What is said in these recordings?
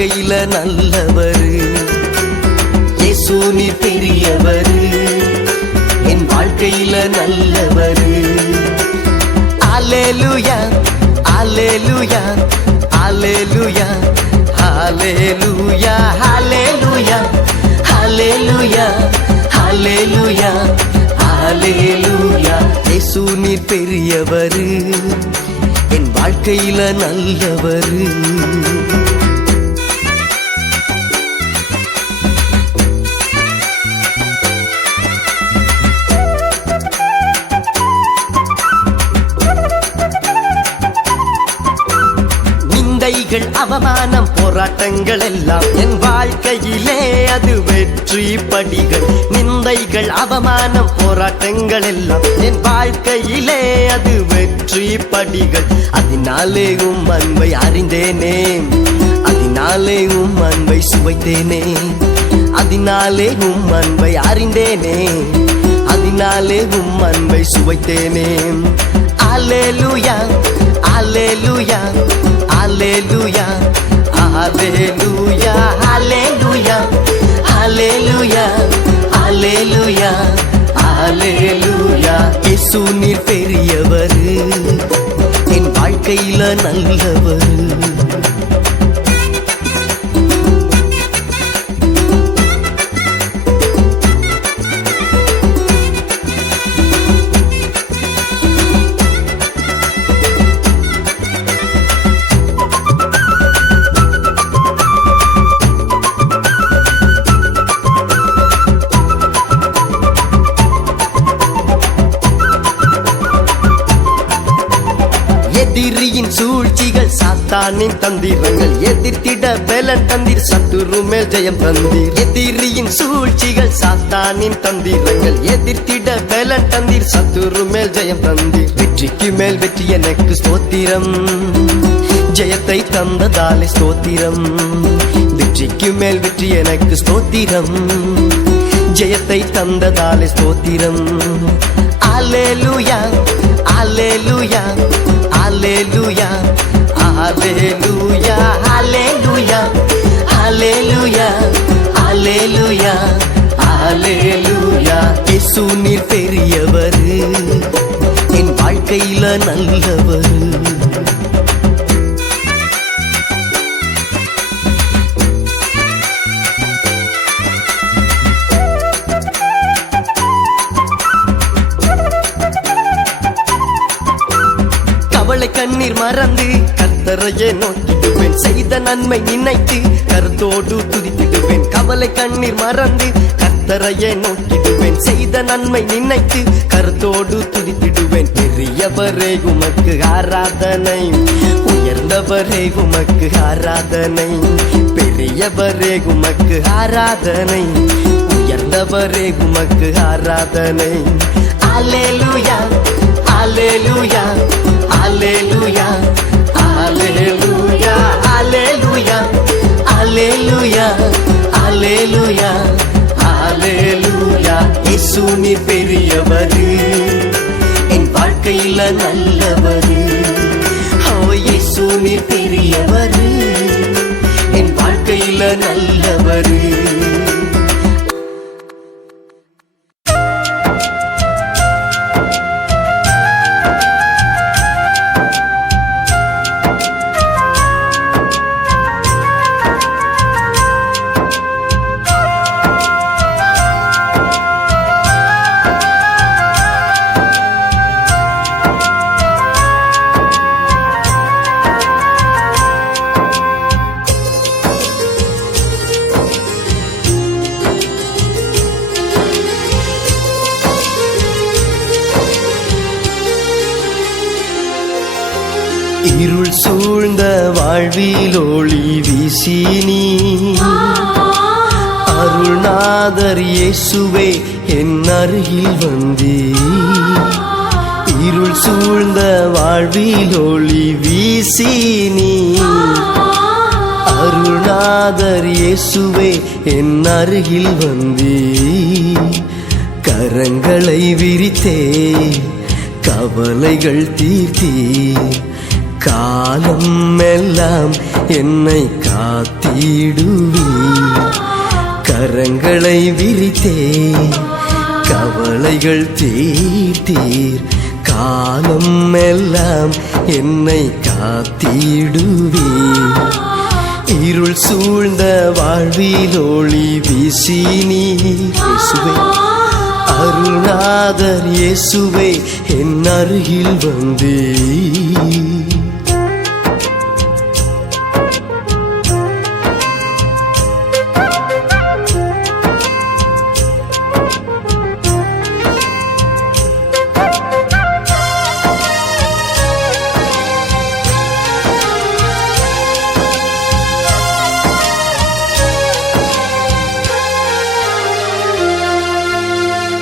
வாழ்க்கையில நல்லவரு, இயேசு நீர் பெரியவரு, என் வாழ்க்கையில நல்லவரு. அல்லேலூயா அல்லேலூயா அல்லேலூயா அல்லேலூயா அல்லேலூயா அல்லேலூயா அல்லேலூயா அல்லேலூயா. இயேசு நீர் பெரியவரு, என் வாழ்க்கையில நல்லவரு. நிந்தைகள் அவமானம் போராட்டங்கள் எல்லாம் என் வாழ்க்கையிலே அது வெற்றி படிகள். நிந்தைகள் அவமானம் போராட்டங்கள் எல்லாம் என் வாழ்க்கையிலே அது வெற்றி படிகள். அதனாலே அன்பை அறிந்தேனே, அதனாலே அன்பை சுவைத்தேனே, அதனாலே அன்பை அறிந்தேனே, அதனாலே அன்பை சுவைத்தேனே. அல்லேலூயா அல்லேலூயா அல்லேலூயா அல்லேலூயா அல்லேலூயா அல்லேலூயா அல்லேலூயா அல்லேலூயா. இயேசு நீர் பெரியவரு, என் வாழ்க்கையில நல்லவரு. எதிரியின் சூழ்ச்சிகள் சாத்தானின் தந்திரங்கள் எதிர்த்திட பலன் தந்தீர், சத்துரு மேல் ஜெயம் தந்தீர். எதிரியின் சூழ்ச்சிகள் சாத்தானின் தந்திரங்கள் எதிர்த்திட பலன் தந்தீர், சத்துரு மேல் ஜெயம் தந்தீர். வெற்றிக்கு மேல் வெற்றி எனக்கு ஸ்தோத்திரம், ஜெயத்தை தந்ததாலே ஸ்தோத்திரம். வெற்றிக்கு மேல் வெற்றி எனக்கு ஸ்தோத்திரம், ஜெயத்தை தந்ததாலே ஸ்தோத்திரம். அல்லேலூயா அல்லேலூயா அல்லேலூயா அல்லேலூயா அல்லேலூயா அல்லேலூயா அல்லேலூயா அல்லேலூயா. இயேசு நீர் பெரியவரு, என் வாழ்க்கையில நல்லவரு. கவலை கண்ணீர் மறந்து கர்த்தரையே நோக்கிடுவேன், செய்த நன்மை நினைத்து கருத்தோடு துதித்திடுவேன். கவலை கண்ணீர் மறந்து கர்த்தரையே நோக்கிடுவேன், செய்த நன்மை நினைத்து கருத்தோடு துதித்திடுவேன். பெரியவரே உமக்கு ஆராதனை, உயர்ந்தவரே உமக்கு ஆராதனை. பெரியவரே உமக்கு ஆராதனை, உயர்ந்தவரே உமக்கு ஆராதனை. அல்லேலூயா அல்லேலூயா அல்லேலூயா அல்லேலூயா அல்லேலூயா அல்லேலூயா அல்லேலூயா அல்லேலூயா. இயேசு நீர் பெரியவரு, என் வாழ்க்கையில நல்லவரு. ஓ இயேசு நீர் பெரியவரு, என் வாழ்க்கையில நல்லவரு. இருள் சூழ்ந்த வாழ்வில் ஒளி வீசினி, அருள்நாதர் இயேசுவே என் அருகில் வந்தீர். இருள் சூழ்ந்த வாழ்வில் ஒளி வீசினி, அருள்நாதர் இயேசுவே என் அருகில் வந்தீர். கரங்களை விரித்தே கவலைகள் தீர்த்தீர், காலம் எல்லாம் என்னை காத்திடுவீர். கரங்களை விரித்தே கவலைகள் தீர்த்தீர். காலம் எல்லாம் என்னை காத்திடுவீர். இருள் சூழ்ந்த வாழ்வில் ஒளி வீசி நீர் இயேசுவே. அருள்நாதர் இயேசுவே என் அருகில் வந்தீர்.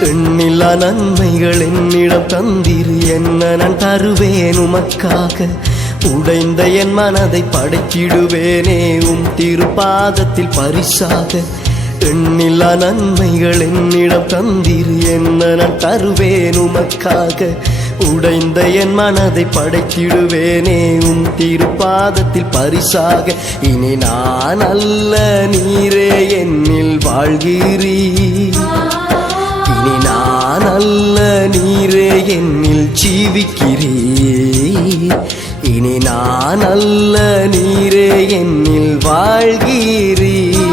எண்ணில்லா நன்மைகள் என்னிடம் தந்தீர், என்ன நான் தருவேன் உமக்காக. உடைந்த என் மனதை படைத்திடுவேனே உம் திருப்பாதத்தில் பரிசாக. எண்ணில்லா நன்மைகள் என்னிடம் தந்தீர், என்ன நான் தருவேன் உமக்காக. உடைந்த என் மனதை படைத்திடுவேனே உம் திருப்பாதத்தில் பரிசாக. இனி நான் அல்ல நீரே என்னில் வாழ்கிறீர். இனி நான் அல்ல நீரே என்னில் ஜீவிக்கிறீர். இனி நான் அல்ல நீரே என்னில் வாழ்கிறீர்.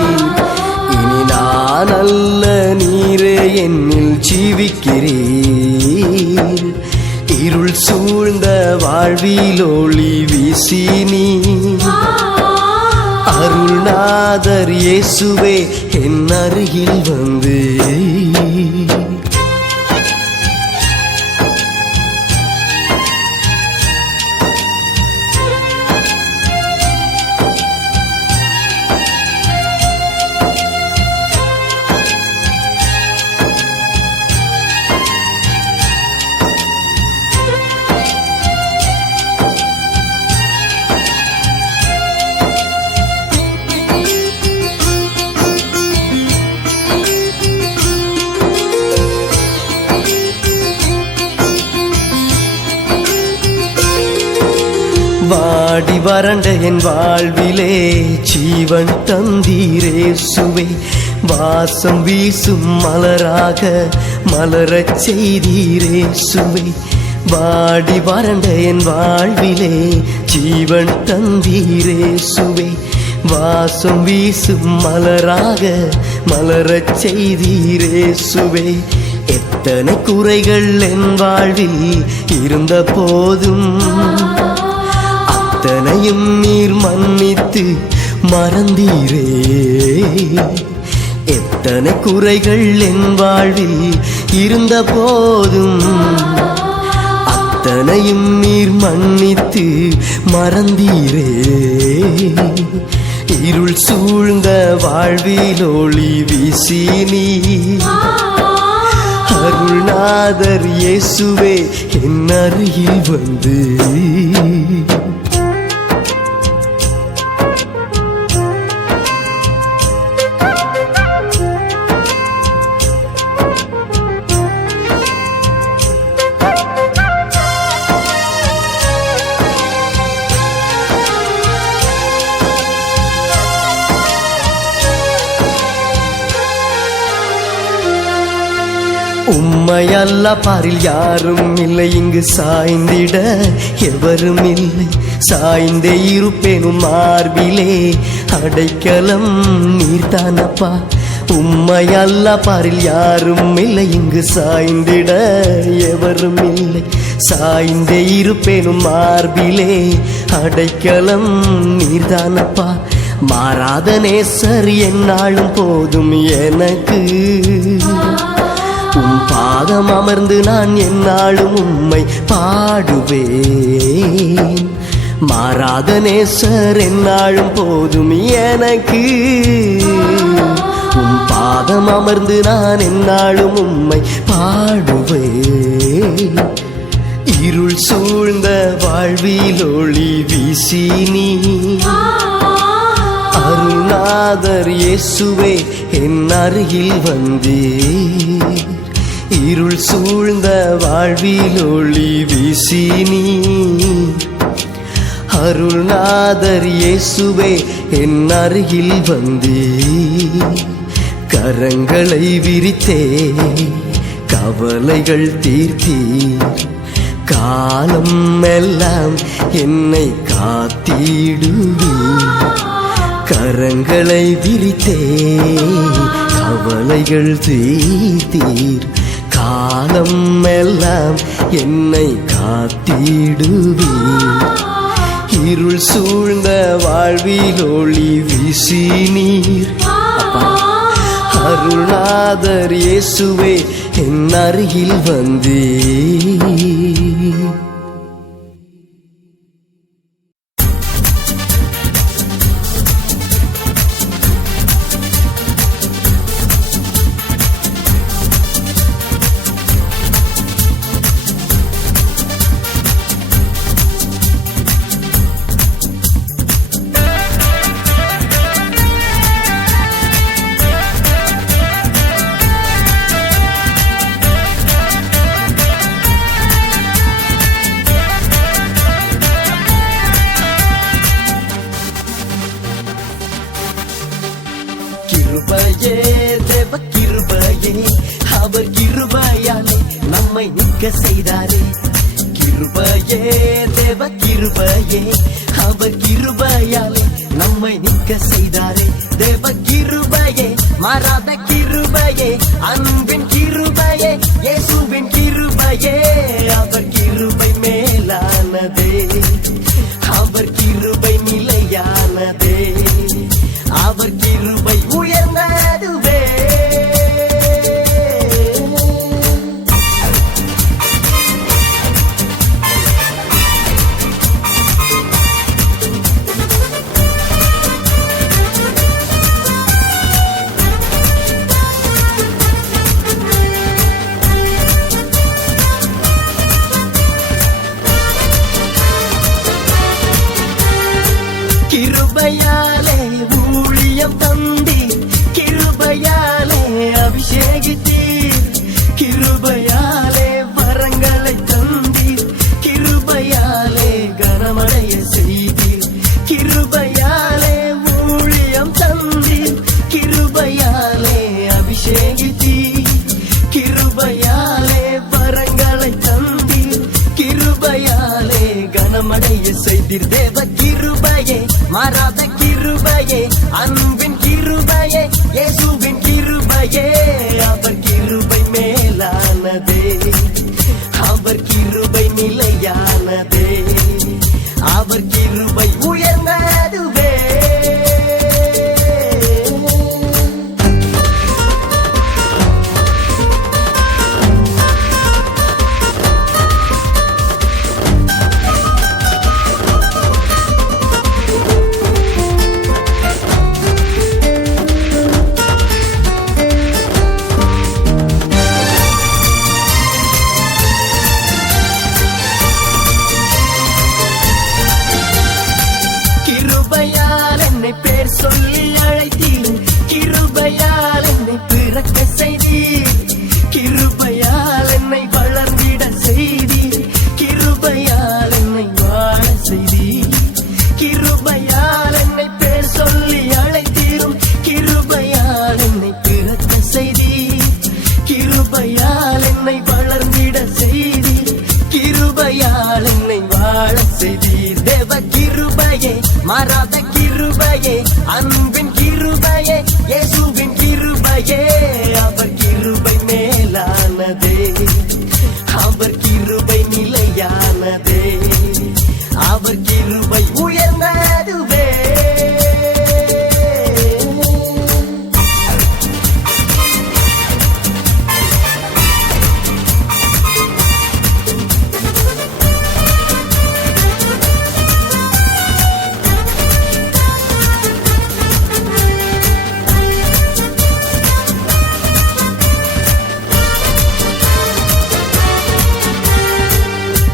இனி நான் அல்ல நீரே என்னில் ஜீவிக்கிறீர். இருள் சூழ்ந்த வாழ்வில் ஒளி வீசி நீர். அருள்நாதர் இயேசுவே என் அருகில் வந்து. வாடி வறண்ட என் வாழ்விலே ஜீவன் தந்தீரேசுவே. வாசம் வீசும் மலராக மலரச் செய்தீரேசுவே. வாடி வறண்ட என் வாழ்விலே ஜீவன் தந்தீரேசுவே. வாசம் வீசும் மலராக மலரச் செய்தீரேசுவே. எத்தனை குறைகள் என் வாழ்வில் இருந்த போதும் அத்தனையும் நீர் மன்னித்து மறந்தீரே. எத்தனை குறைகள் என் வாழ்வில் இருந்த போதும் அத்தனையும் நீர் மன்னித்து மறந்தீரே. இருள் சூழ்ந்த வாழ்வில் ஒளி வீசி நீர். அருள்நாதர் இயேசுவே என் அருகில் வந்து. உம்மை அல்ல பாரில் யாரும் இல்லை, இங்கு சாய்ந்திட எவரும் இல்லை. சாய்ந்தே இருப்பேனும் மார்பிலே அடைக்கலம் நீர்தானப்பா. உம்மை அல்ல பாரில் யாரும் இல்லை, இங்கு சாய்ந்திட எவரும் இல்லை. சாய்ந்தே இருப்பேனும் மார்பிலே அடைக்கலம் நீர்தானப்பா. மாறாத நேசர் என்னாலும் போதும் எனக்கு. உம் பாதம் அமர்ந்து நான் என்னாலும் உம்மை பாடுவேன். மாறாத நேசர் என்னாலும் போதும் எனக்கு. உம் பாதம் அமர்ந்து நான் என்னாலும் உம்மை பாடுவேன். இருள் சூழ்ந்த வாழ்வில் ஒளி வீசி நீர். அருள்நாதர் இயேசுவே என் அருகில் வந்தீர். இருள் சூழ்ந்த வாழ்வில் ஒளி வீசி நீர். அருள்நாதர் இயேசுவே என் அருகில் வந்தே கரங்களை விரித்தே கவலைகள் தீர்த்தீர் காலம் எல்லாம் என்னை காத்திடுவீர் கரங்களை விரித்தே கவலைகள் தீர்த்தீர் காலம் எல்லாம் என்னை காத்திடுவீர் இருள் சூழ்ந்த வாழ்வில் ஒளி வீசி நீர் அருள்நாதர் இயேசுவே என் அருகில் வந்தே கிருபையே தேவ கிருபையே அவர் கிருபையாலே நம்மை நிற்க செய்தாரே கிருபையே தேவ கிருபையே அவர் கிருபையாலே நம்மை நிற்க செய்தாரே தேவ கிருபையே மாறாத கிருபையே அன்பின் கிருபையே இயேசுவின் கிருபையே அவர் கிருபை மேலானதே அவர் கிருபை நிலையானதே அவர் கிருபை உயர்ந்ததுவே கிருபையாலே ஊழியம் தந்தீர் கிருபையாலே அபிஷேகித்தீர் கிருபையாலே வரங்களை தந்தீர் கிருபையாலே கனமடைய செய்தீர் கிருபையாலே ஊழியம் தந்தீர் கிருபையாலே அபிஷேகித்தீர் கிருபையாலே வரங்களை தந்தீர் கிருபையாலே கனமடைய செய்தீர் தேவ கிருபையே மாறாத கிருபையே அன்பின் கிருபையே இயேசுவின் கிருபையே அவர் கிருபை மேலானதே அவர் கிருபை நிலையானதே அவர் கிருபை உயர்ந்ததுவே கிருபையால் என்னை பேர் சொல்லி அழைத்தீர் கிருபையால் என்னை பிறக்க செய்தீர் கிருபையால் என்னை வளர்ந்திட செய்தீர் கிருபையால் என்னை வாழ செய்தீர் கிருபையால் என்னை பேர் சொல்லி அழைத்தீரும் கிருபையால் என்னை பிறக்க செய்தீர் கிருபையால் என்னை வளர்ந்திட செய்தீர் கிருபையால் என்னை வாழ செய்தீர் தேவ கிருபையே மாறாத கிருபையே அன்பின் கிருபையே இயேசுவின் கிருபையே அவர் கிருபை மேலானதே அவர் கிருபை நிலையானதே அவர் கிருபை உயர்ந்ததுவே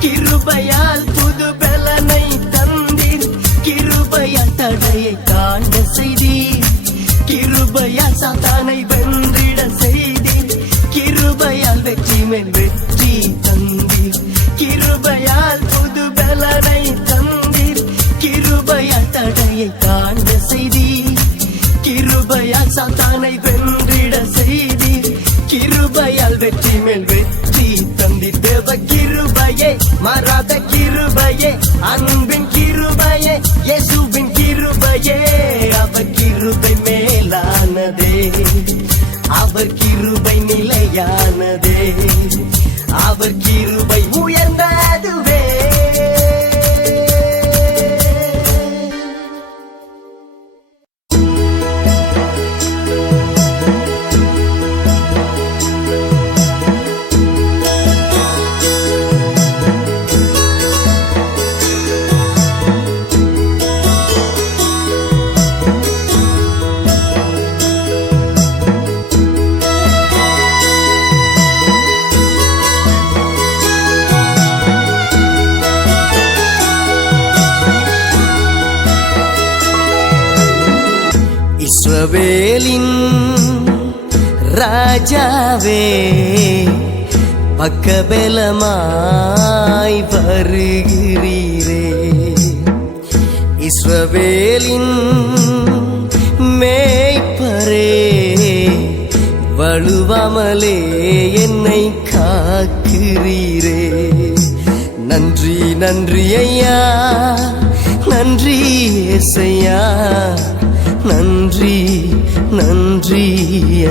கிருபையால் புது பலனை தந்தீர் கிருபையால் தடையை தாண்ட செய்தீர் கிருபையால் சாத்தானை வென்றிட செய்தீர் கிருபையால் வெற்றி மேல் வெற்றி தந்தீர் கிருபையால் புது பலனை தந்தீர் தடையை தாண்ட செய்தி, கிருபையால் சாத்தானை வென்றிட செய்தி, கிருபையால் வெற்றி மேல் வெற்றி தந்தி தேவ கிருபையே, மாறாத கிருபையே, அன்பின் கிருபையே, இயேசுவின் கிருபையே. அவர் கிருபை மேலானதே, அவர் கிருபை நிலையானதே, அவர் கிருபை உயர்ந்ததுவே. இஸ்ரவேலின் ராஜாவே, பக்கபலமாய் வருகிறீரே. இஸ்ரவேலின் மேய்ப்பரே, வழுவாமலே என்னை காக்கிறீரே. நன்றி நன்றி ஐயா, நன்றி ஏசையா, நன்றி நன்றி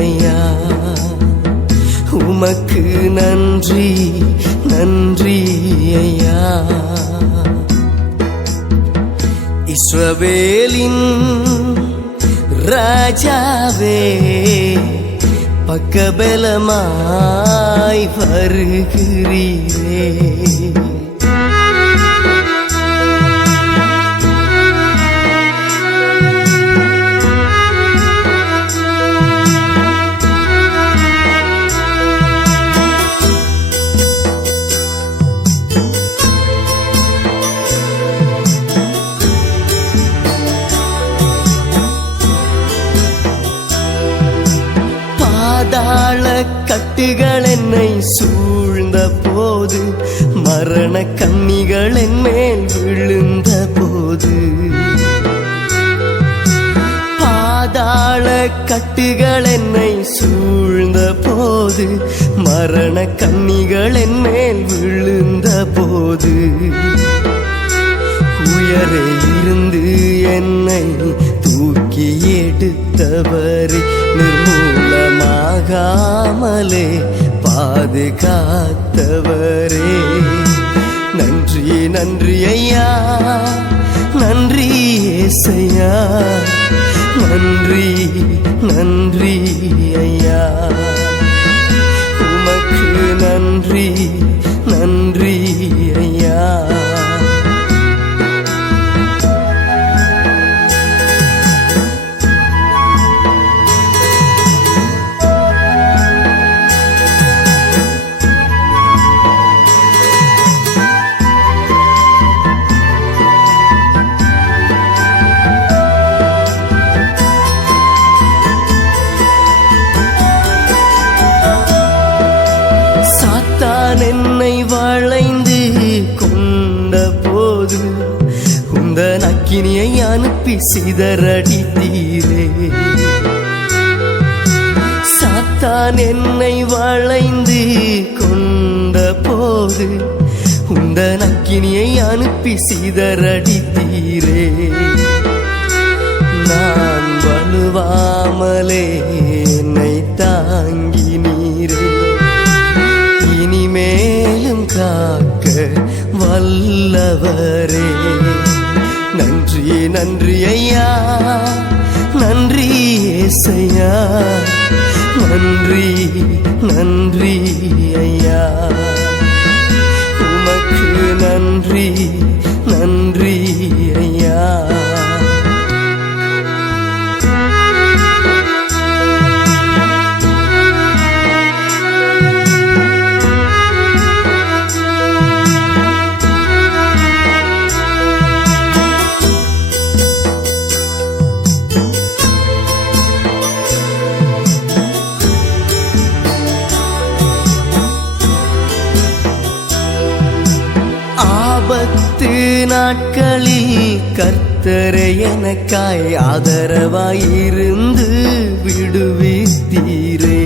ஐயா, உமக்கு நன்றி நன்றி ஐயா. இஸ்ரவேலின் ராஜாவே, பக்கபலமாய் வருகிறீரே. பாதாள கட்டுகள் என்னை சூழ்ந்த போது, மரண கண்ணிகள் என் மேல் விழுந்த போது, பாதாள கட்டுகள் என்னை சூழ்ந்த போது, மரண கண்ணிகள் என் மேல் விழுந்த போது, உயரே இருந்து என்னை தூக்கி எடுத்தவரே, நிர்மூலமாகாமலே பாதுகாத்தவரே. நன்றி நன்றி ஐயா, நன்றி ஏசையா, நன்றி நன்றி ஐயா, உமக்கு நன்றி நன்றி ஐயா. என்னை வளைந்து கொண்ட போது, உந்தன் அக்கினியை அனுப்பி சிதறடித்தீரே. சாத்தான் என்னை வளைந்து கொண்ட போது, உந்தன் அக்கினியை அனுப்பி சிதறடித்தீரே. நான் வலுவாமலே என்னை தாங்கினீரே, இனிமேலும் காக்க வல்லவரே. நன்றி நன்றி ஐயா, நன்றி ஏசையா, நன்றி நன்றி ஐயா, உமக்கு நன்றி நன்றி ஐயா. ஆபத்து நாட்களில் கர்த்தரை எனக்காய் ஆதரவாயிருந்து விடுவித்தீரே.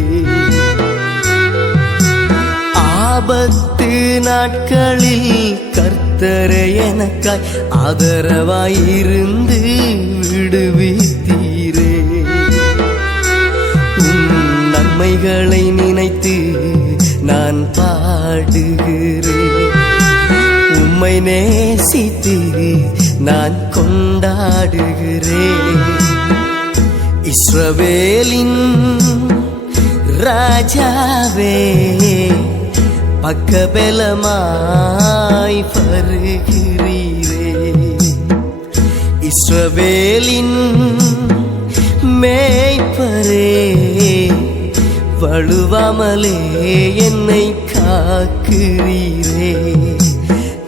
ஆபத்து நாட்களில் கர்த்தரை எனக்காய் ஆதரவாயிருந்து விடுவித்தீரே. நன்மைகளை நினைத்து நான் பாடுகிறேன். உம்மை நேசித்து நான் கொண்டாடுகிறேன். இஸ்ரவேலின் ராஜாவே பக்கபலமாய் வருகிறீரே. இஸ்ரவேலின் மேய்ப்பரே வழுவாமலே என்னை காக்கிறீரே.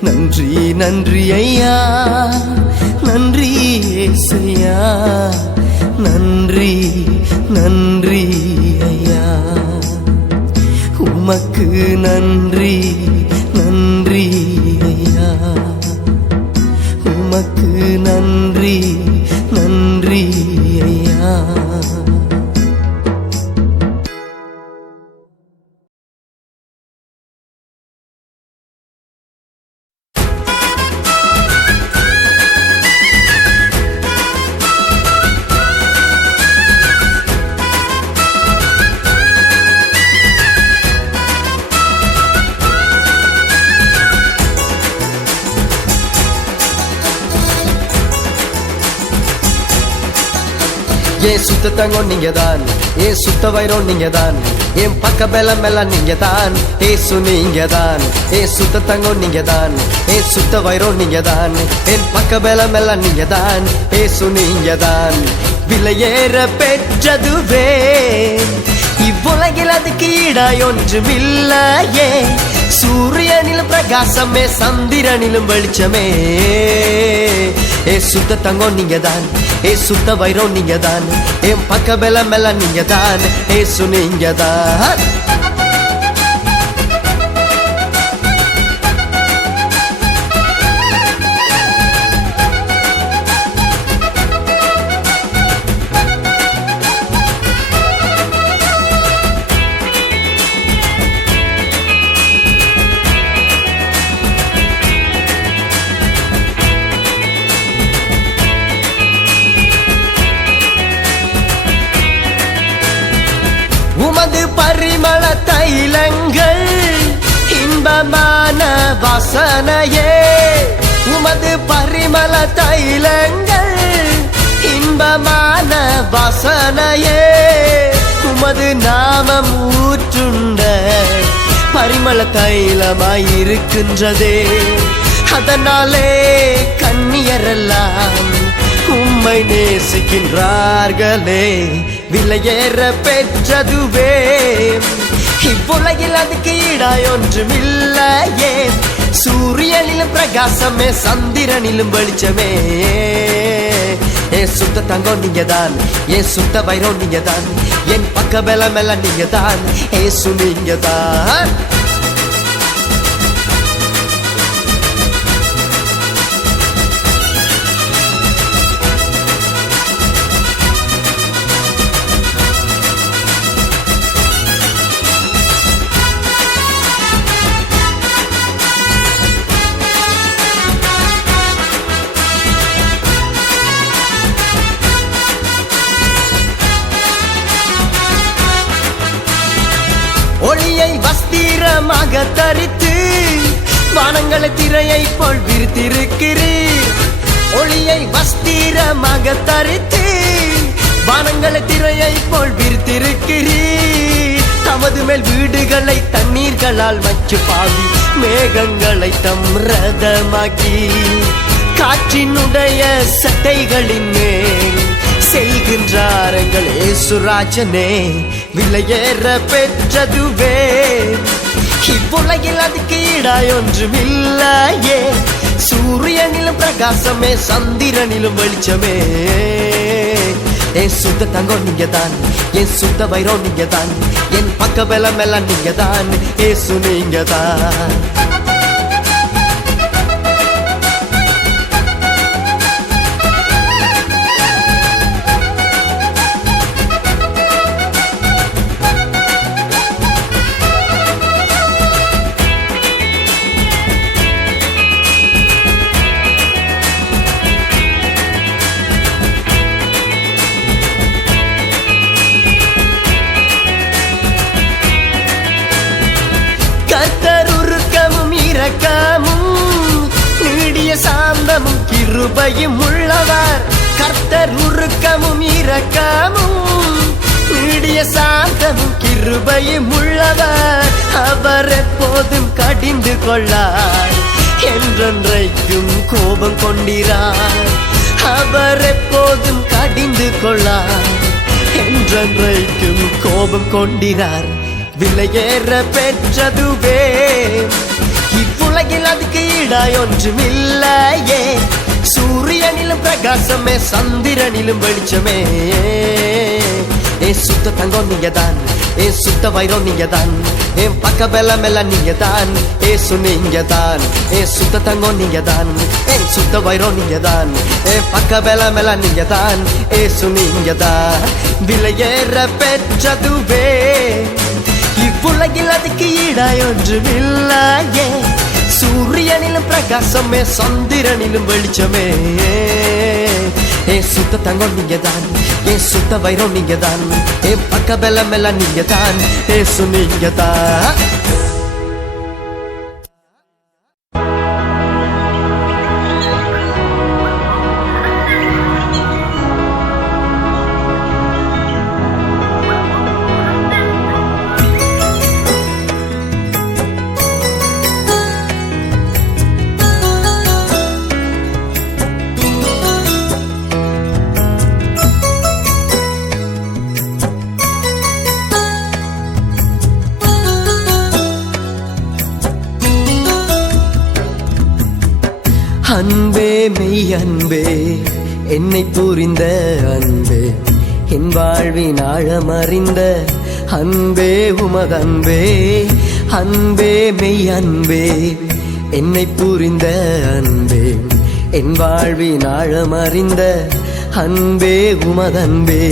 நன்றி நன்றி ஐயா, நன்றி ஏசையா, நன்றி நன்றி ஐயா. உமக்கு நன்றி நன்றி ஐயா, உமக்கு நன்றி நன்றி ஐயா. ஏன் சுத்த தங்கம் நீங்க தான், ஏன் சுத்த வைரம் நீங்க தான், என் பக்க பலம் எல்லாம் நீங்க தான். ஏசு நீங்க தான், ஏன் சுத்த தங்கம் நீங்க தான், ஏன் சுத்த வைரம் நீங்க தான், என் பக்க பலம் எல்லாம் நீங்க தான். ஏசு நீங்க தான். விலையேற பெற்றதுவே இவ்வுலகில் அதுக்கு ஈடாய் ஒன்றுமில்லையே. சூரியனிலும் பிரகாசமே, சந்திரனிலும் வெளிச்சமே. ஏ சுத்த தங்கம் நீங்க தான், ஏ சுத்த வைரம் நீங்க தான், என் பக்க பலம் எல்லாம் நீங்க தான். ஏசு நீங்க தான். உமது பரிமள தைலங்கள் இன்பமான வாசனையே. உமது பரிமள தைலங்கள் இன்பமான வாசனையே. உமது நாமம் ஊற்றுண்ட பரிமள தைலமாயிருக்கின்றதே. அதனாலே கன்னியரெல்லாம் உம்மை நேசிக்கின்றார்களே. விலையேற பெற்றதுவே இவ்வுலகில் அதுக்கு ஈடாய் ஒன்றுமில்லையே. சூரியனிலும் பிரகாசமே, சந்திரனிலும் வெளிச்சமே. ஏன் சுத்த தங்கம் நீங்க தான், ஏன் சுத்த வைரம் நீங்க தான், என் பக்க பலம் எல்லாம் நீங்க தான். ஏசு நீங்க தான். ஒளியை வஸ்திரமாக தரித்து வானங்களை திரையை போல் விரித்திருக்கிறீர். ஒளியை வஸ்திரமாக தரித்து வானங்களை திரையை போல் விரித்திருக்கிறீர். தமது மேல் வீடுகளை தண்ணீர்களால் மச்சு பாவி மேகங்களை தம் ரதமாக்கி காற்றினுடைய சட்டைகளின் மேல் செய்கின்றார் எங்கள் ஏசுராஜனே. விலையேற பெற்றதுவே இவ்வுலகில் அதுக்கு ஈடாய் ஒன்றுமில்லையே. சூரியனிலும் பிரகாசமே, சந்திரனிலும் வெளிச்சமே. என் சுத்த தங்கம் நீங்க தான், என் சுத்த வைரம் நீங்க தான், என் பக்க பலம் எல்லாம் நீங்க தான். ஏசு நீங்க தான். கிருபையும் உள்ளவர் கர்த்தர் உருக்கமும் இரக்கமும் நீடிய சாந்தமும் கிருபையும் உள்ளவர் அவர் எப்போதும் கடிந்து கொள்ளார் என்றென்றைக்கும் கோபம் கொண்டிரார் அவர் எப்போதும் கடிந்து கொள்ளார் என்றென்றைக்கும் கோபம் கொண்டிரார் விலையேற பெற்றதுவே இவ்வுலகில் அதுக்கு ஈடாய் ஒன்றுமில்லையே சூரியனிலும் பிரகாசமே சந்திரனிலும் வெளிச்சமே சுத்த தங்கம் நீங்கதான் சுத்த வைரம் நீங்கதான் என் பக்க பலம் எல்லாம் நீங்கதான் ஏசு நீங்கதான் சுத்த தங்கம் நீங்கதான் சுத்த வைரம் நீங்கதான் என் பக்க பலம் எல்லாம் நீங்கதான் ஏசு நீங்கதான் விலையேற பெற்றதுவே இவ்வுலகில் அதுக்கு ஈடாய் ஒன்றுமில்லையே சூரியனிலும் பிரகாசமே சந்திரனிலும் வெளிச்சமே சுத்த தங்கம் நீங்கதான் சுத்த வைரம் நீங்கதான் என் பக்க பலம் எல்லாம் நீங்கதான் ஏசு நீங்கதான் அன்பே மெய் அன்பே என்னை புரிந்த அன்பே என் வாழ்வின் ஆழமறிந்த அன்பே உமதன்பே அன்பே மெய் அன்பே என்னை புரிந்த அன்பே என் வாழ்வின் ஆழமறிந்த அன்பே உமதன்பே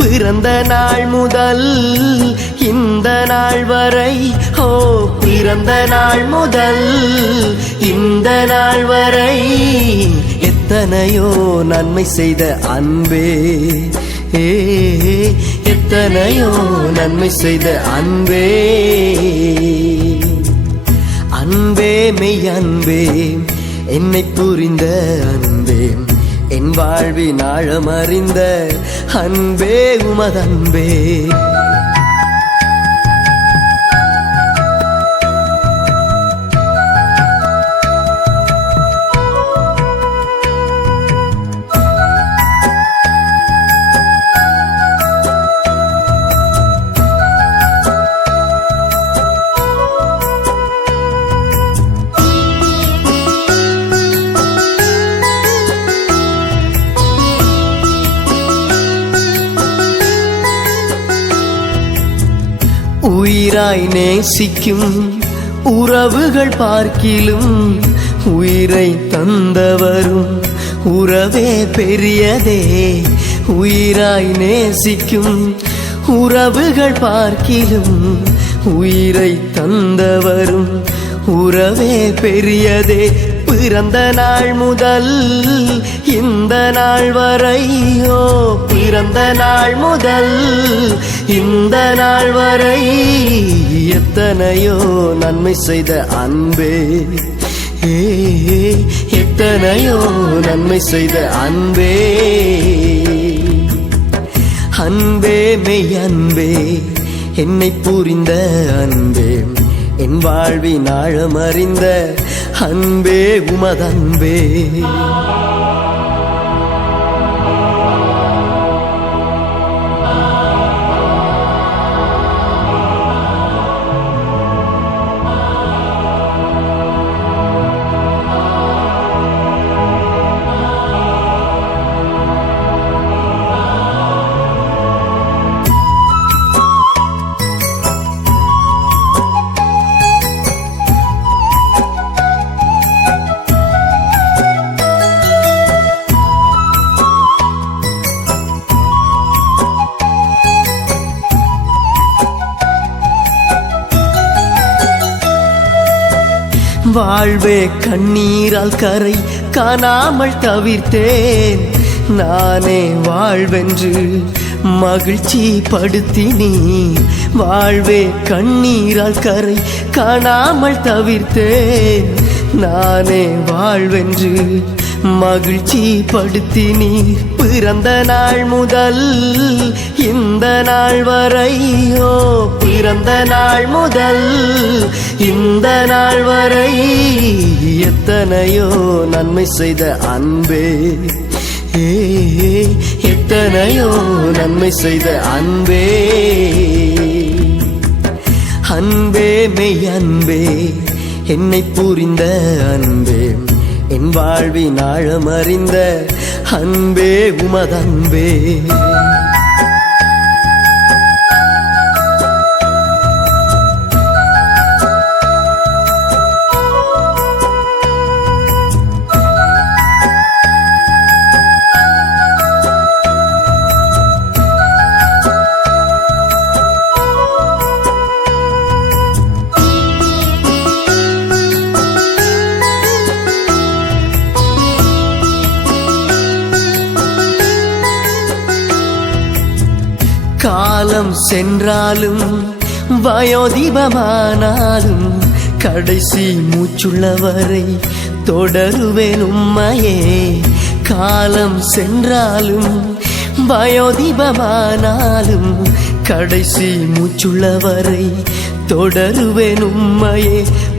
பிறந்த நாள் முதல் இந்த நாள் வரை பிறந்த நாள் முதல் இந்த நாள் வரை எத்தனையோ நன்மை செய்த அன்பே எத்தனையோ நன்மை செய்த அன்பே அன்பே மெய் அன்பே என்னை புரிந்த அன்பே என் வாழ்வின் ஆழமறிந்த அன்பே உமதன்பே உயிராய் நேசிக்கும் உறவுகள் பார்க்கிலும் உயிரை தந்தவரும் உறவே பெரியதே உயிராய் நேசிக்கும் உறவுகள் பார்க்கிலும் உயிரை தந்தவரும் உறவே பெரியதே பிறந்த நாள் முதல் இந்த நாள் வரை பிறந்த நாள் முதல் இந்த நாள் வரை எத்தனையோ நன்மை செய்த அன்பே எத்தனையோ நன்மை செய்த அன்பே அன்பே மெய் அன்பே என்னை புரிந்த அன்பே என் வாழ்வின் ஆழமறிந்த அன்பே உமதன்பே வாழ்வே கண்ணீரால் கரை காணாமல் தவிர்த்தேன் நானே வாழ்வென்று மகிழ்ச்சி படுத்தினீ வாழ்வே கண்ணீரால் கரை காணாமல் தவிர்த்தேன் நானே வாழ்வென்று மகிழ்ச்சி படுத்தினீர் பிறந்த நாள் முதல் இந்த நாள் வரையோ, பிறந்த நாள் முதல் இந்த நாள் வரை எத்தனையோ நன்மை செய்த அன்பே, எத்தனையோ நன்மை செய்த அன்பே. அன்பே மெய் அன்பே, என்னை புரிந்த அன்பே, என் வாழ்வின் ஆழம் அறிந்த அன்பே உமதன்பே. காலம் சென்றாலும் வயோதிபமானாலும் கடைசி மூச்சுள்ளவரை தொடருவேன் உம்மையே. காலம் சென்றாலும் வயோதிபமானாலும் கடைசி மூச்சுள்ளவரை தொடருவேன் உம்மையே.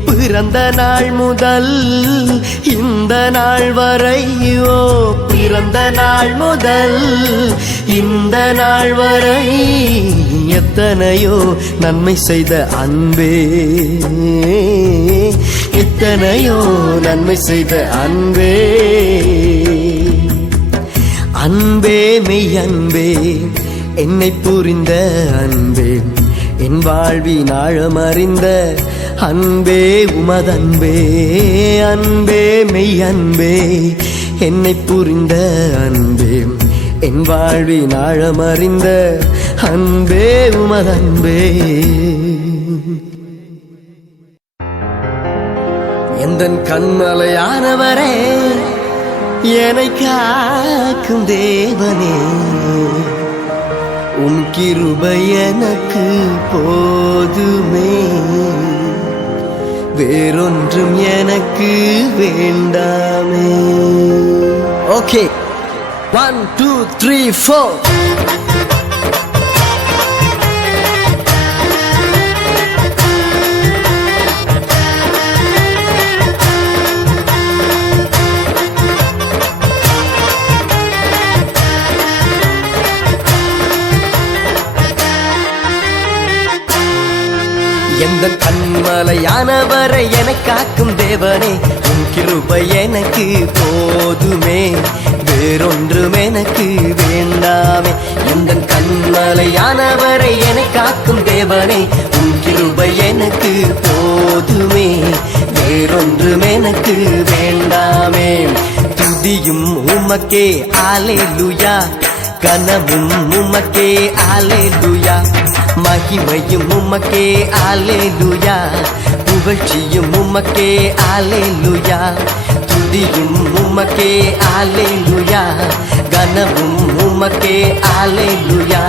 பிறந்த நாள் முதல் இந்த நாள் வரையோ, பிறந்த நாள் முதல் இந்த நாள் வரை எத்தனையோ நன்மை செய்த அன்பே, எத்தனையோ நன்மை செய்த அன்பே. அன்பே மெய் அன்பே, என்னை புரிந்த அன்பே, என் வாழ்வின் ஆழம் அறிந்த அன்பே உமதன்பே. அன்பே மெய் அன்பே, என்னை புரிந்த அன்பே, என் வாழ்வின் ஆழம் அறிந்த அன்பே உமதன்பே. எந்தன் கண்மலையானவரே, என்னை காக்கும் தேவனே, உம் கிருபை எனக்கு போதுமே, வேறொன்றும் எனக்கு வேண்டாமே. ஓகே, 1 2 3 4. எந்த கண்மலையானவரை என காக்கும் தேவனே, உன் கிருபை எனக்கு போதுமே, வேறொன்றும் எனக்கு வேண்டாமே. எந்த கண்மலையானவரை என காக்கும் தேவனே, உன் கிருபை எனக்கு போதுமே, வேறொன்றும் எனக்கு வேண்டாமே. துதியும் உமக்கே அல்லேலூயா, கனவும் உமக்கே அல்லேலூயா, மகிமையும் உமக்கே அல்லேலூயா, புகழ்ச்சியும் உமக்கே அல்லேலூயா. துதியும் உமக்கே அல்லேலூயா, கனவும் உமக்கே அல்லேலூயா,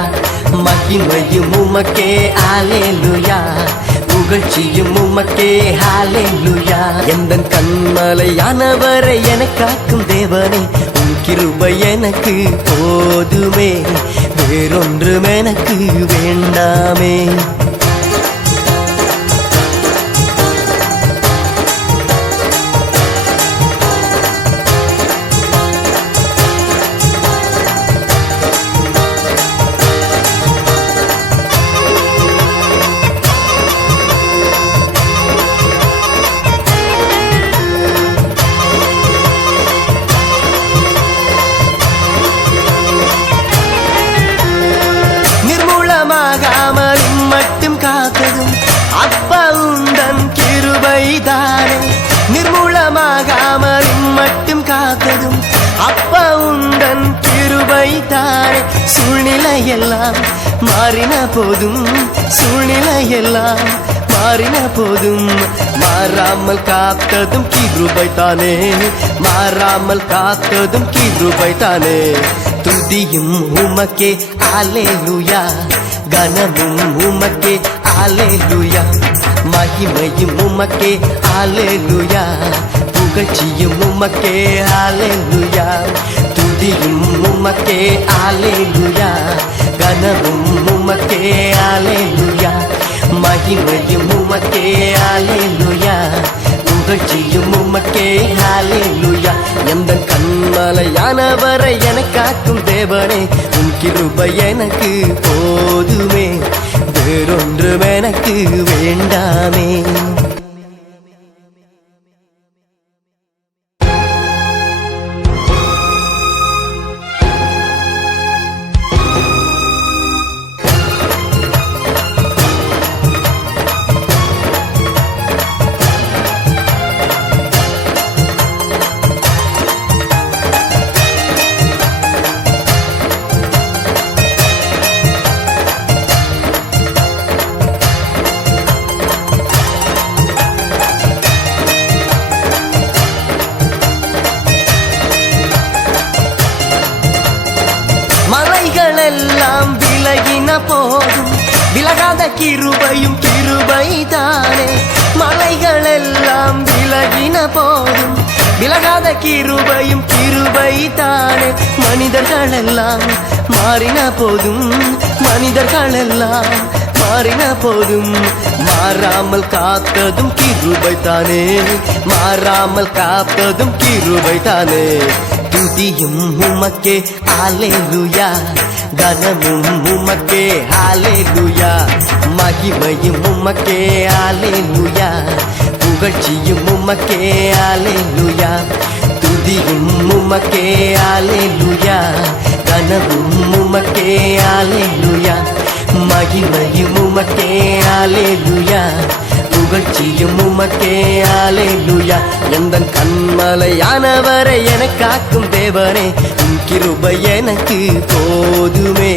மகிமையும் உமக்கே அல்லேலூயா, புகழ்ச்சியும் உமக்கே அல்லேலூயா. எந்தன் கண்மலையானவரை என காக்கும் தேவனே, உன் கிருபை எனக்கு போதுமே, வேறொன்றும் எனக்கு வேண்டாமே. மட்டும் காத்ததும் அப்பா உந்தன் கிருபைதானே, நிர்மூலமாகாமல் மட்டும் காத்ததும் அப்பா உந்தன் கிருபைதானே. சூழ்நிலையெல்லாம் மாறின போதும், சூழ்நிலையெல்லாம் மாறின போதும் மாறாமல் காத்ததும் கிருபைதானே, மாறாமல் காத்ததும் கிருபைதானே. துதியும் உமக்கே அல்லேலூயா, கனமும் உமக்கே அல்லேலூயா, மகிமையும் உமக்கே அல்லேலூயா, புகழ்ச்சியும் உமக்கே ஹalleluya துதியும் உமக்கே ஹalleluya கனமும் உமக்கே ஹalleluya மகிமையும் உமக்கே ஹalleluya புகழ்ச்சியும் உமக்கே ஹalleluya எந்தன் கண்மலையானவரை எனக்காக்கும் தேவனே உம் கிருபை எனக்கு போதுமே வேறொன்றும் எனக்கு வேண்டாமே மலைகளெல்லாம் விலகின போதும் விலகாத கிருபையும் கிருபைதானே மலைகளெல்லாம் விலகின போதும் விலகாத கிருபையும் கிருபைதானே மனிதர்களெல்லாம் மாறின போதும் மனிதர்களெல்லாம் மாறின போதும் மாறாமல் காத்ததும் கிருபைதானே மாறாமல் காத்ததும் கிருபைதானே துதியும் உமக்கே ஹalleluya கனமும் உமக்கே ஹalleluya மகிமையும் உமக்கே ஹalleluya புகழ்ச்சியும் உமக்கே ஹalleluya துதியும் உமக்கே ஹalleluya கனமும் உமக்கே ஹalleluya மகிமையும் உமக்கே ஹalleluya புகழ்ச்சியும் உமக்கே ஹalleluya எந்தன் கண்மலையானவரை எனக்காக்கும் தேவனே உம் கிருபை எனக்கு போதுமே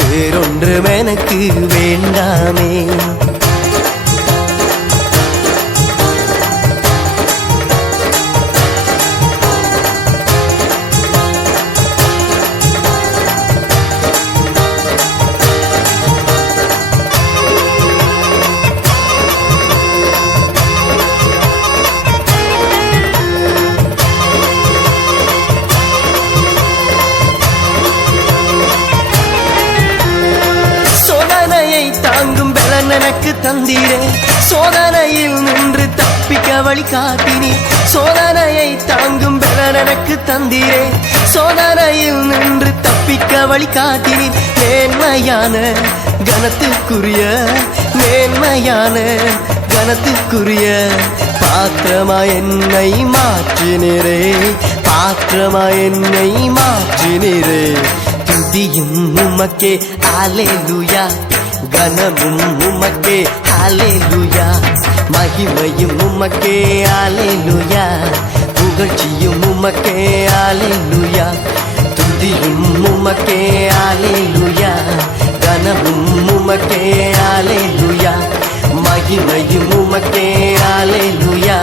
வேறொன்றும் எனக்கு வேண்டாமே தாங்கும் பலன் எனக்கு தந்தீரே சோதனையில் நின்று தப்பிக்க வழி காட்டினீர் சோதனையை தாங்கும் பலன் எனக்கு தந்தீரே சோதனையில் நின்று தப்பிக்க வழி காட்டினீர் மேன்மையான கனத்துக்குரிய மேன்மையான கனத்துக்குரிய பாத்திரமா என்னை மாற்றினீரே பாத்திரமா என்னை மாற்றினீரே துதியும் உமக்கே ஹalleluya கனமும் உமக்கே ஹalleluya மகிமையும் உமக்கே ஹalleluya புகழ்ச்சியும் உமக்கே ஹalleluya துதியும் உமக்கே ஹalleluya கனமும் உமக்கே ஹalleluya மகிமையும் உமக்கே ஹalleluya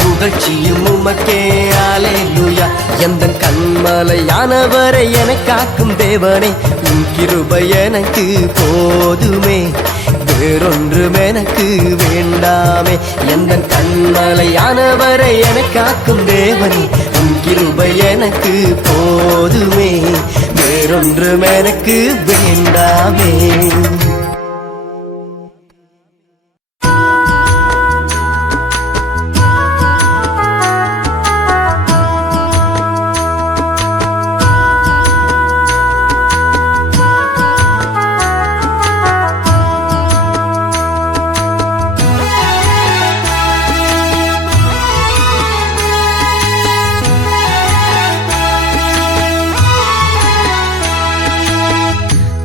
புகழ்ச்சியும் உமக்கே ஹalleluya எந்தன் கண்மலையானவரை எனக்காக்கும் தேவனே உம் கிருபை எனக்கு போதுமே வேறொன்றும் எனக்கு வேண்டாமே எந்தன் கண்மலையானவரை எனக்காக்கும் தேவனே உம் கிருபை எனக்கு போதுமே வேறொன்றும் எனக்கு வேண்டாமே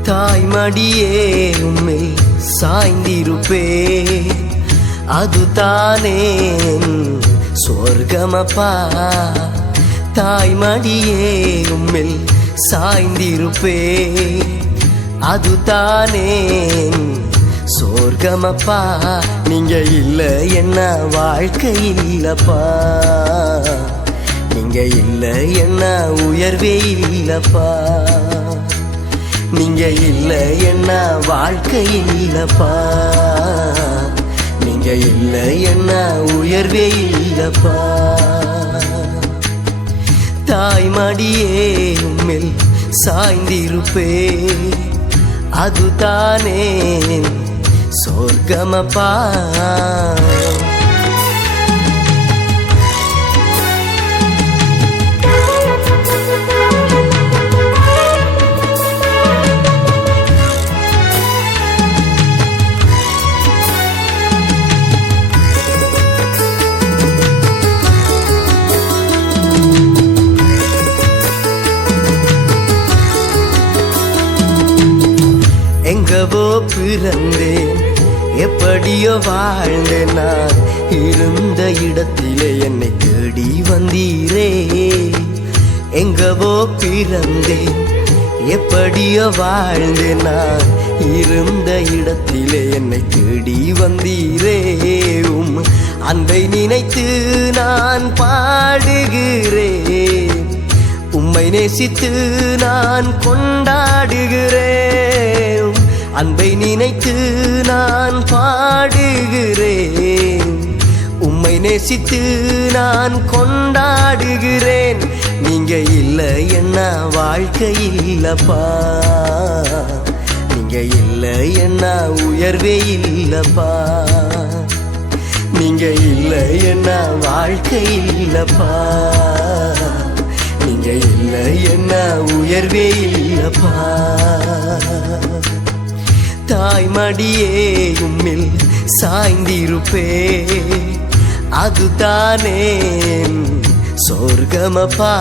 தாய்மடியே உம்மில் சாய்ந்திருப்பே அதுதானே சொர்க்கமப்பா தாய்மடியே உம்மில் சாய்ந்திருப்பே அதுதானே சொர்க்கமப்பா நீங்க இல்ல என்ன வாழ்க்கை இல்லப்பா நீங்க இல்ல என்ன உயர்வே இல்லப்பா நீங்க இல்ல என்ன வாழ்க்கை இல்லப்பா நீங்க இல்லை என்ன உயர்வே இல்லப்பா. தாய்மடியே உம்மில் சாய்ந்திருப்பே, அதுதானே சொர்க்கமப்பா. எங்கவோ பிறந்தேன், எப்படியோ வாழ்ந்தேன், நான் இருந்த இடத்திலே என்னை தேடி வந்தீரே. எங்கவோ பிறந்தேன், எப்படியோ வாழ்ந்தேன், நான் இருந்த இடத்திலே என்னை தேடி வந்தீரே. அன்பை நினைத்து நான் பாடுகிறேன், உம்மை நேசித்து நான் கொண்டாடுகிறேன். அன்பை நினைத்து நான் பாடுகிறேன், உம்மை நேசித்து நான் கொண்டாடுகிறேன். நீங்க இல்லை என்ன வாழ்க்கை இல்லப்பா, நீங்க இல்லை என்ன உயர்வே இல்லப்பா. நீங்க இல்லை என்ன வாழ்க்கை இல்லப்பா, நீங்க இல்லை என்ன உயர்வே இல்லப்பா. தாய்மடியே உம்மில் சாய்ந்திருப்பே, அதுதானே சொர்க்கமப்பா.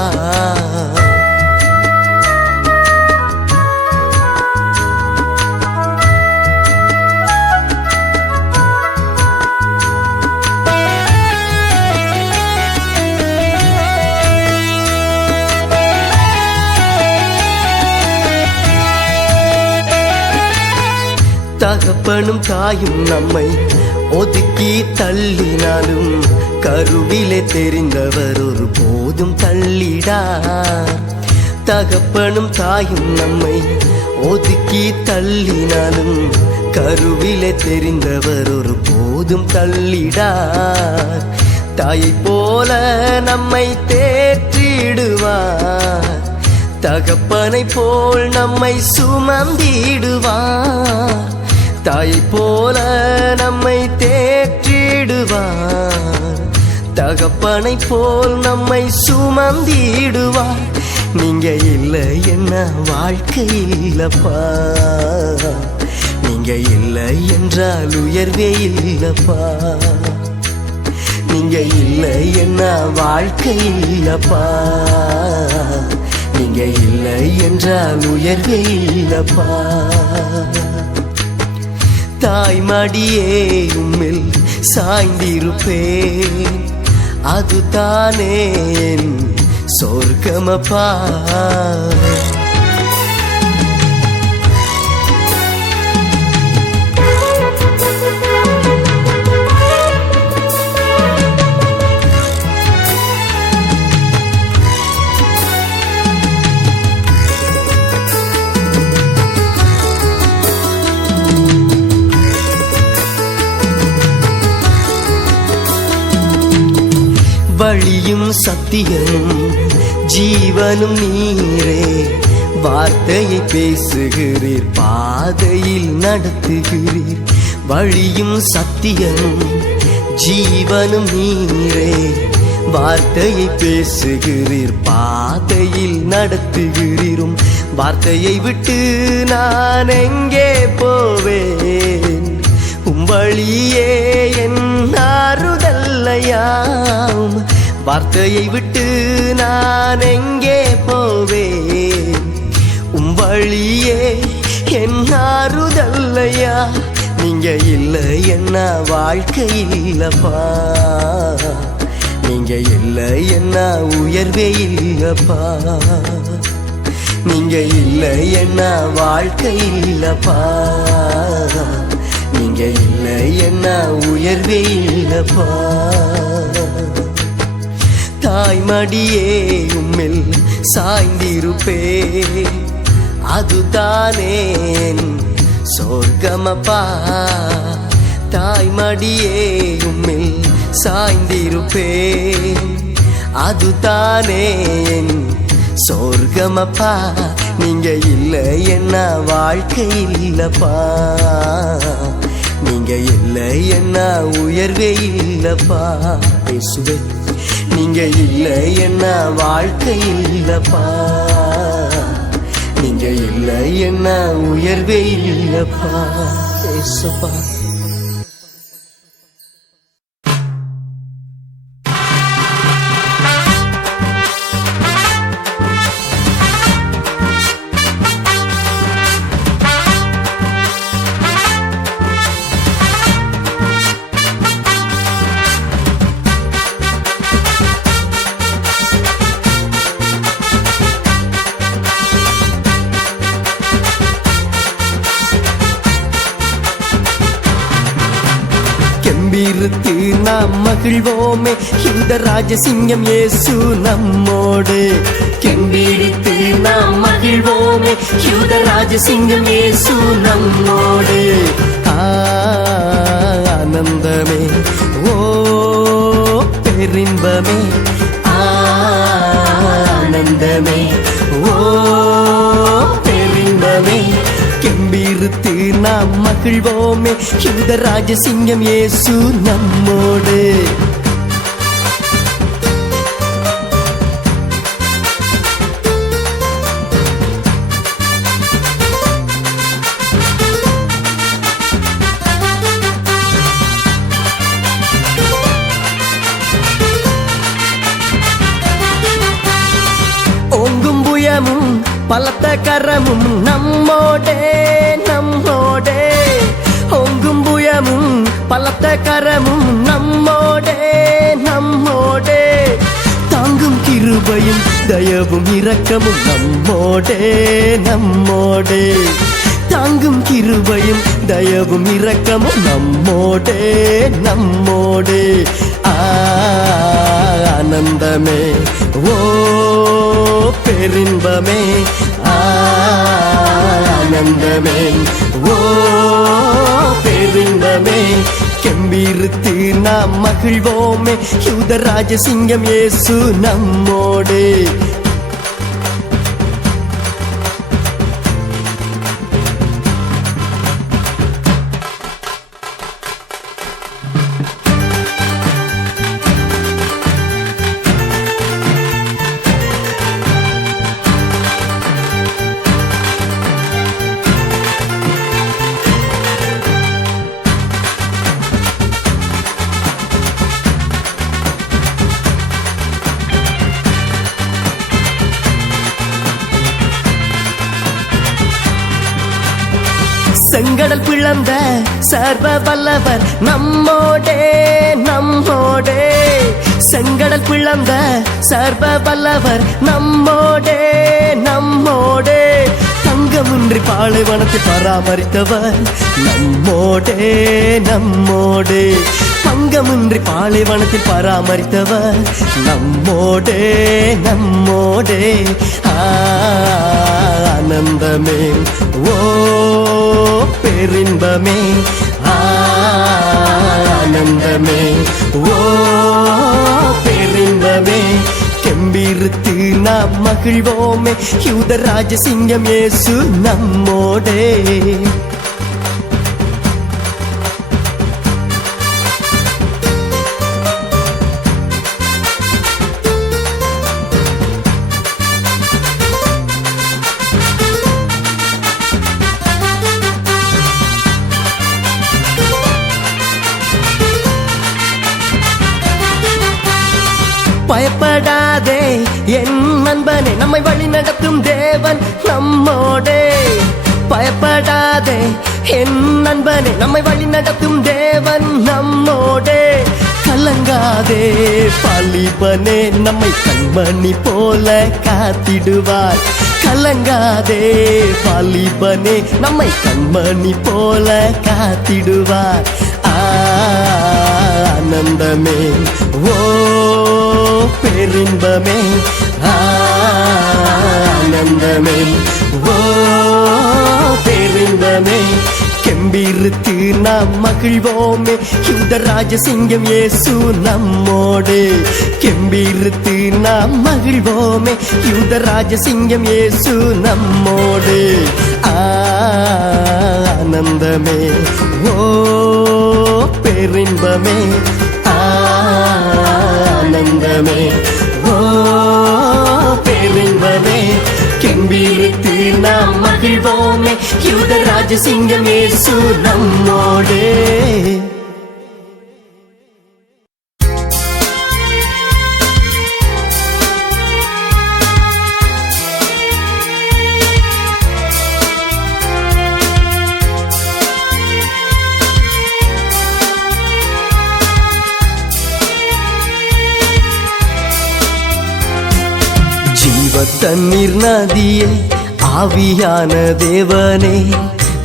தகப்பனும் தாயும் நம்மை ஒதுக்கி தள்ளினாலும் கருவிலே தெரிந்தவர் ஒரு போதும் தள்ளிடார். தகப்பனும் தாயும் நம்மை ஒதுக்கி தள்ளினாலும் கருவிலே தெரிந்தவர் ஒரு போதும் தள்ளிடார். தாயை போல நம்மை தேற்றிடுவார், தகப்பனை போல் நம்மை சுமந்திடுவார். தாயை போல நம்மை தேற்றிடுவார், தகப்பனை போல் நம்மை சுமந்திடுவார். நீங்க இல்லை என்ன வாழ்க்கை இல்லப்பா, நீங்க இல்லை என்றால் உயர்வே இல்லப்பா. நீங்க இல்லை என்ன வாழ்க்கை இல்லப்பா, நீங்க இல்லை என்றால் உயர்வே இல்லப்பா. தாய்மடியே உம்மில் சாய்ந்திருப்பேன், அதுதானே சொர்க்கமப்பா. வழியும் சத்தியமும் ஜீவனும் நீரே, வார்த்தையை பேசுகிறீர், பாதையில் நடத்துகிறீர். வழியும் சத்தியமும் ஜீவனும் நீரே, வார்த்தையை பேசுகிறீர், பாதையில் நடத்துகிறீரும். வார்த்தையை விட்டு நான் எங்கே போவேன், உம் வழியே என் ஆறுதல்லையாம். வார்த்தையை விட்டு நான் எங்கே போவேன், உம் வழியே என் ஆறுதல்லையா. நீங்க இல்லை என்ன வாழ்க்கை இல்லப்பா, நீங்க இல்லை என்ன உயர்வே இல்லப்பா. நீங்க இல்லை என்ன வாழ்க்கை இல்லப்பா, நீங்க இல்லை என்ன உயர்வே இல்லப்பா. தாய்மடியே உம்மில் சாய்ந்திருப்பே, அதுதானே சொர்க்கமப்பா. தாய்மடியே உம்மில் சாய்ந்திருப்பேன். அதுதானே என் சொர்க்கமப்பா. நீங்க இல்லை என்ன வாழ்க்கை இல்லப்பா. நீங்க இல்லை என்ன உயர்வே இல்லப்பா. இயேசுவே நீங்க இல்லை என்ன வாழ்க்கை இல்லப்பா. நீங்க இல்லை என்ன உயர்வே இல்லப்பா. இயேசுப்பா கெம்பீரித்து நாம் மகிழ்வோமே. இந்த ராஜசிங்கம் இயேசு நம்மோடு. கெம்பீரித்து நாம் மகிழ்வோமே. இந்த ராஜசிங்கம் இயேசு நம்மோடு. ஆனந்தமே ஓ பெரின்பமே. ஆனந்தமே ஓ பெரின்பமே. கெம்பீரித்து நாம் மகிழ்வோமே. இந்த ராஜசிங்கம் இயேசு நம்மோடு. ஓங்கும் புயமும் பலத்த கரமும் நம்மோடே நம்மோடே. ஓங்கும் புயமும் பலத்த கரமும் நம்மோடே நம்மோடே. தாங்கும் கிருபையும் தயவும் இரக்கமும் நம்மோடே நம்மோடே. தாங்கும் கிருபையும் தயவும் இரக்கமும் நம்மோடே நம்மோடே. ஆனந்தமே ஓ பெரின்பமே. ஆனந்தமே ஓ பெரின்பமே. கெம்பீரித்து நாம் மகிழ்வோமே. இந்த ராஜசிங்கம் இயேசு நம்மோடு. செங்கடல் பிளந்த சர்வ வல்லவர் நம்மோடே நம்மோடே. செங்கடல் பிளந்த சர்வ வல்லவர் நம்மோடே நம்மோடே. தங்கமின்றி பாலைவனத்தை பராமரித்தவர் நம்மோடே நம்மோடே. பங்கமின்றி பாலைவனத்தில் பராமரித்தவர் நம்மோடே நம்மோடே. ஆனந்தமே ஓ பெரின்பமே. ஆனந்தமே ஓ பெரின்பமே. கெம்பீரித்து நாம் மகிழ்வோமே. இந்த ராஜசிங்கம் இயேசு நம்மோடே. பயப்படாதே என் நண்பனே. நம்மை வழி நடத்தும் தேவன் நம்மோடே. பயப்படாதே என் நண்பனே. நம்மை வழி நடத்தும் தேவன் நம்மோடே. கலங்காதே பலிபனே. நம்மை கண்மணி போல காத்திடுவார். கலங்காதே பலிபனே. நம்மை கண்மணி போல காத்திடுவார். ஆனந்தமே ஓ பெரின்பமே. ஆனந்தமே ஓ பெரின்பமே. கெம்பீரித்து கெம்பீரித்து நாம் மகிழ்வோமே, யூத ராஜசிங்கம் இயேசு நம்மோடு. கெம்பீரித்து நாம் மகிழ்வோமே, யூத ராஜசிங்கம் இயேசு நம்மோடு. ஆனந்தமே ஓ பெரின்பமே, ஆனந்தமே ஓ பெரின்பமே, கெம்பீரித்து நாம் மகிழ்வோமே, யூத ராஜசிங்கம் இயேசு நம்மோடு. தண்ணீர் நதியே ஆவியான தேவனே,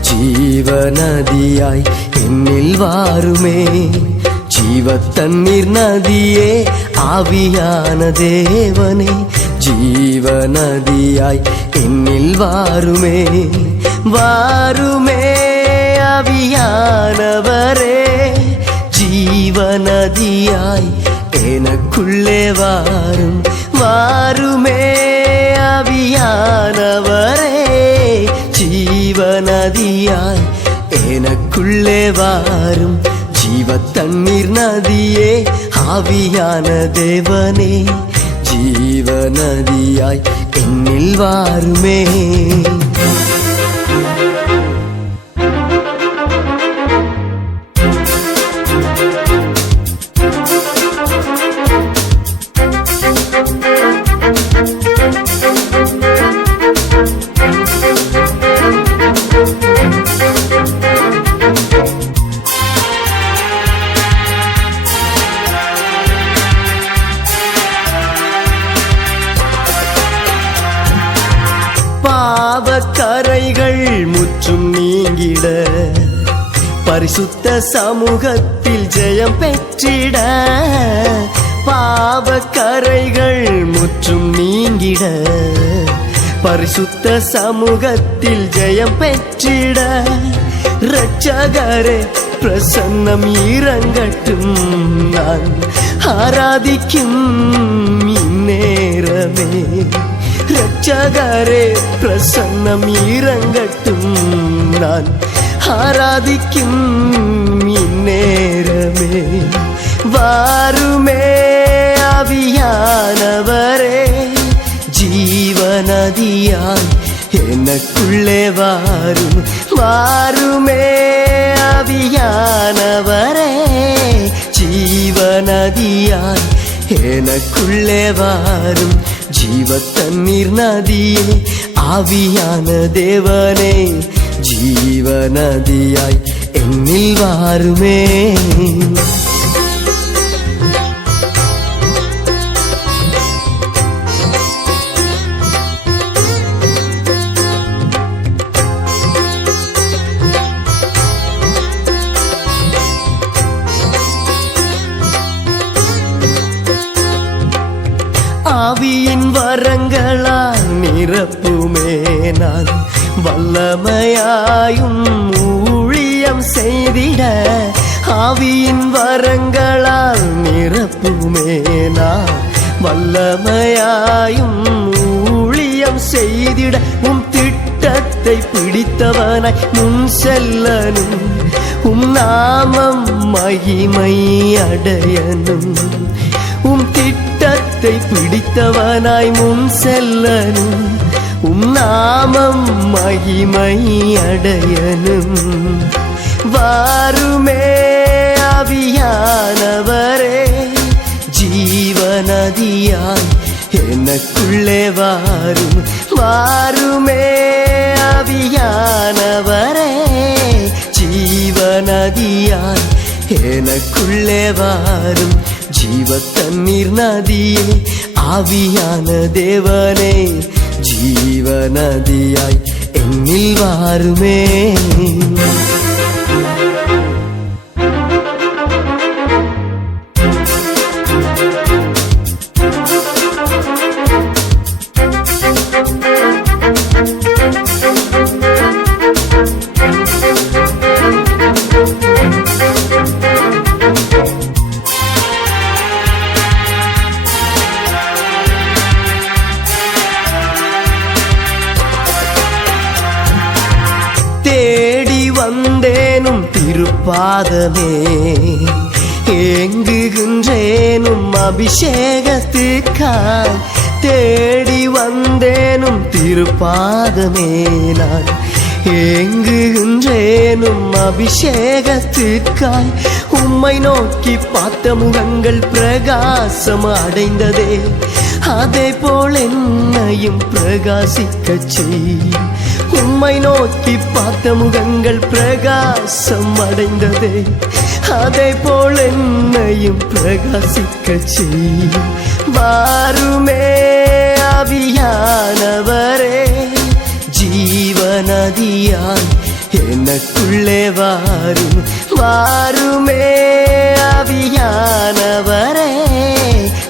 ஜீவ நதியாய் என்னில் வாருமே. ஜீவ தண்ணீர் நதியே ஆவியான தேவனே, ஜீவ நதியாய் என்னில் வாருமே. வாருமே ஆவியானவரே, ஜீவ நதியாய் எனக்குள்ளே வாரும். வாருமே ஆவியானவரே, ஜீவ நதியாய் எனக்குள்ளே வாரும். ஜீவ தண்ணீர் நதியே ஆவியான தேவனே, ஜீவ நதியாய் என்னில் வாருமே. பாவக்கரைகள் முற்றும் நீங்கிட, பரிசுத்த சமூகத்தில் ஜெயம் பெற்றிட. பாவக்கரைகள் முற்றும் நீங்கிட, பரிசுத்த சமூகத்தில் ஜெயம் பெற்றிட. இரட்சகரே பிரசன்னம் இறங்கட்டும், நான் ஆராதிக்கும் இந்நேரமே. இரட்சகரே பிரசன்னம் இறங்கட்டும், நான் ஆராதிக்கும் இந்நேரமே. வாருமே ஆவியானவரே, ஜீவ நதியாய் எனக்குள்ளே வாரும். வாருமே ஆவியானவரே, ஜீவ நதியாய் எனக்குள்ளே வாரும். ஜீவ தண்ணீர் நதியே ஆவியான தேவனே, ஜீவ நதியாய் என்னில் வாருமே. ஆவியின் வரங்களால் நிரப்புமே, நான் வல்லமையாயும் ஊழியம் செய்திட. ஆவியின் வரங்களால் நிரப்புமே, நான் வல்லமையாயும் ஊழியம் செய்திட. உம் திட்டத்தை பிடித்தவனாய் முன் செல்லனும், உம் நாமம் மகிமை அடையனும். உம் திட்டத்தை பிடித்தவனாய் முன் செல்லனும், உம் நாமம் மகிமை அடையனும். வாருமே ஆவியானவரே, ஜீவ நதியாய் எனக்குள்ளே வாரும். வாருமே ஆவியானவரே, ஜீவ நதியாய் எனக்குள்ளே வாரும். ஜீவ தண்ணீர் நதியே ஆவியான தேவனே, ஜீவ நதியாய் என்னில் வாருமே. திருப்பாதமே ஏங்குகின்றேனும் அபிஷேகத்துக்காய் தேடி வந்தேனும் திருப்பாதமே நான் ஏங்குகின்றேனும் அபிஷேகத்திற்காய் உம்மை நோக்கி பார்த்த முகங்கள் பிரகாசம் அடைந்ததே அதே போல் என்னையும் பிரகாசிக்கச் செய் உம்மை நோக்கி பார்த்த முகங்கள் பிரகாசம் அடைந்ததே அதே போல் என்னையும் பிரகாசிக்கச் செய் வாருமே ஆவியானவரே ஜீவநதியாய் எனக்குள்ளே வாரும் வாருமே ஆவியானவரே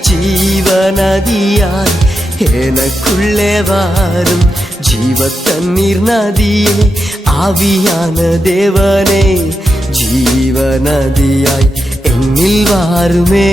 ஜீவநதியாய் எனக்குள்ளே வாரும் ஜீவ தண்ணீர் நதியே ஆவியான தேவனே ஜீவநதியாய் என்னில் வாருமே